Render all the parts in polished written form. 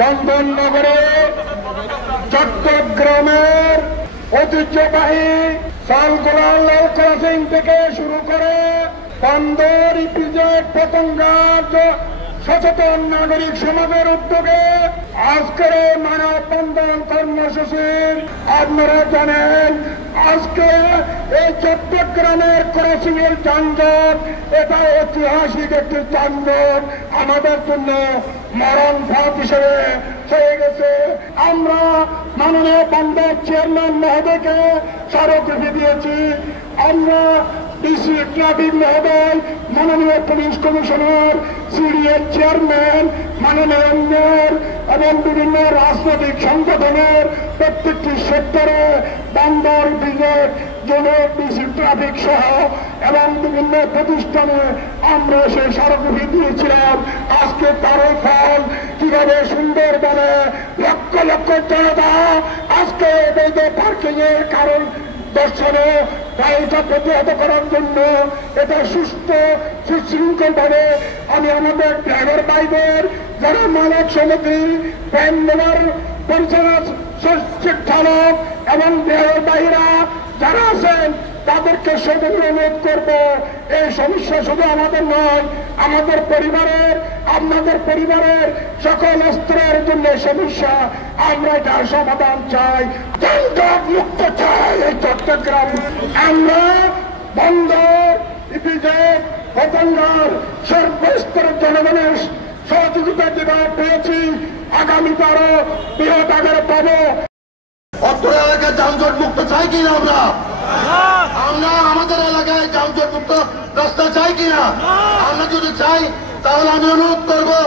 বন্ধননগরে চট্টগ্রামের ঐতিহ্যবাহী সালগোলা লৌ ক্রসিং থেকে শুরু করে বন্দর ইপিজেড পতঙ্গার সচেতন নাগরিক সমাজের উদ্যোগে আজকের এই মানববন্ধন কর্মসূচির আপনারা জানেন আজকে এই চট্টগ্রামের ক্রসিং এর যানজট এটা ঐতিহাসিক একটি যানজট আমাদের জন্য মরণ ফাঁদ হিসেবে হয়ে গেছে। আমরা মাননীয় বন্দর চেয়ারম্যান মহোদয়কে স্মারকলিপি দিয়েছি। আমরা ডিসি ট্রাফিক মহোদয়, মাননীয় পুলিশ কমিশনার, সিডিএর চেয়ারম্যান, মাননীয় মেয়র এবং বিভিন্ন রাজনৈতিক সংগঠনের প্রত্যেকটি সেক্টরে বন্দর বিজেট জোনের ডিসি ট্রাফিক সহ এবং বিভিন্ন প্রতিষ্ঠানে আমরা সেই স্মারকলিপি দিয়েছিলাম। আজকে তারই ফল কিভাবে সুন্দরভাবে লক্ষ লক্ষ জনতা আজকে বৈধ পার্কিং এর কারণ দর্শনে গাড়িটা প্রতিহত করার জন্য এটা সুস্থ সুশৃঙ্খল ভাবে আমি আমাদের ড্রাইভার ভাইদের যারা মানব সমিতি ভ্যান নেওয়ার পরিচালক চালক এবং ড্রাইভার ভাইরা যারা আছেন তাদেরকে সেদিন অনুরোধ করব এই সমস্যা শুধু আমাদের নয়, আমাদের পরিবারের আপনাদের পরিবারের সকল স্তরের জন্য সমস্যা। আমরা এটার সমাধান চাই, যানজট মুক্ত চাই এই চট্টগ্রাম। আমরা বন্দর ইপিজেড পতঙ্গার সর্বস্তরের জনগণের সহযোগিতা যেভাবে পেয়েছি আগামীতে আরো বৃহৎ আকারে পাবো। অত্র এলাকায় যানজট মুক্ত চাই কিনা আমরা আমাদের এলাকায় যানজট মুক্ত রাস্তা চাই কিনা? আমরা যদি চাই তাহলে আমি অনুরোধ করবো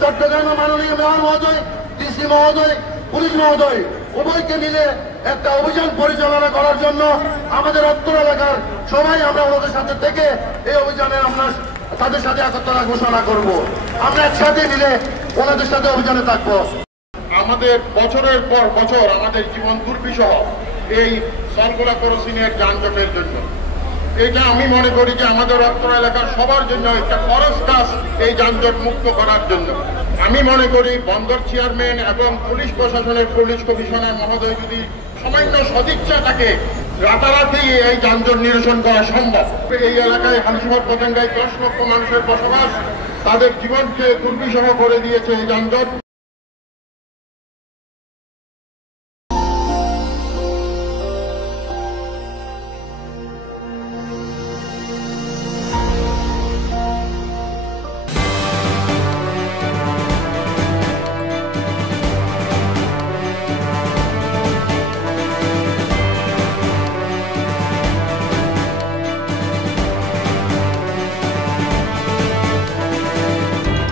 চট্টগ্রামের মাননীয় মেয়র মহোদয়, ডিসি মহোদয়, পুলিশ মহোদয় উভয়কে মিলে একটা অভিযান পরিচালনা করার জন্য আমাদের অত্র এলাকার সবাই আমরা ওদের সাথে থেকে এই অভিযানে আমরা তাদের সাথে একত্রতা ঘোষণা করব। আমরা একসাথে মিলে ওনাদের সাথে অভিযানে থাকবো। আমাদের বছরের পর বছর আমাদের জীবন দুর্বিষহ এই সালগোলা ক্রসিং এর যানজটের জন্য। এটা আমি মনে করি যে আমাদের অত্র এলাকার সবার জন্য একটা ফরজ কাজ এই যানজট মুক্ত করার জন্য। আমি মনে করি বন্দর চেয়ারম্যান এবং পুলিশ প্রশাসনের পুলিশ কমিশনার মহোদয় যদি সামান্য সদিচ্ছা থাকে রাতারাতি এই যানজট নিরসন করা সম্ভব। এই এলাকায় হালিশহর পতেঙ্গায় 10 লক্ষ মানুষের বসবাস, তাদের জীবনকে দুর্বিষহ করে দিয়েছে এই যানজট।